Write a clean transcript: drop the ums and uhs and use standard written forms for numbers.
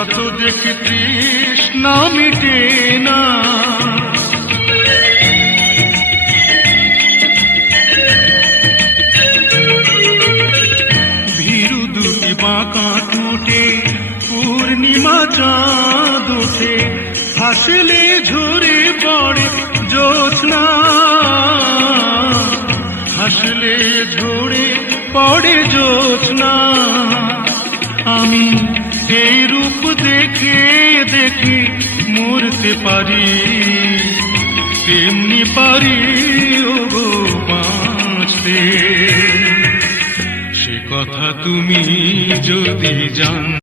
যত দেখি তৃষ্ণা মিটে না। ভীরু দুটি বাঁকা টুটে পূর্ণিমা চাঁদ ওঠে, হাসলে ঝরে পড়ে জ্যোৎস্না, হাসলে ঝরে পড়ে জ্যোৎস্না। আমি এই রূপ দেখে দেখে মরতে পারি, তেমনি পারি ওগো বাঁচতে। সে কথা তুমি যদি জান।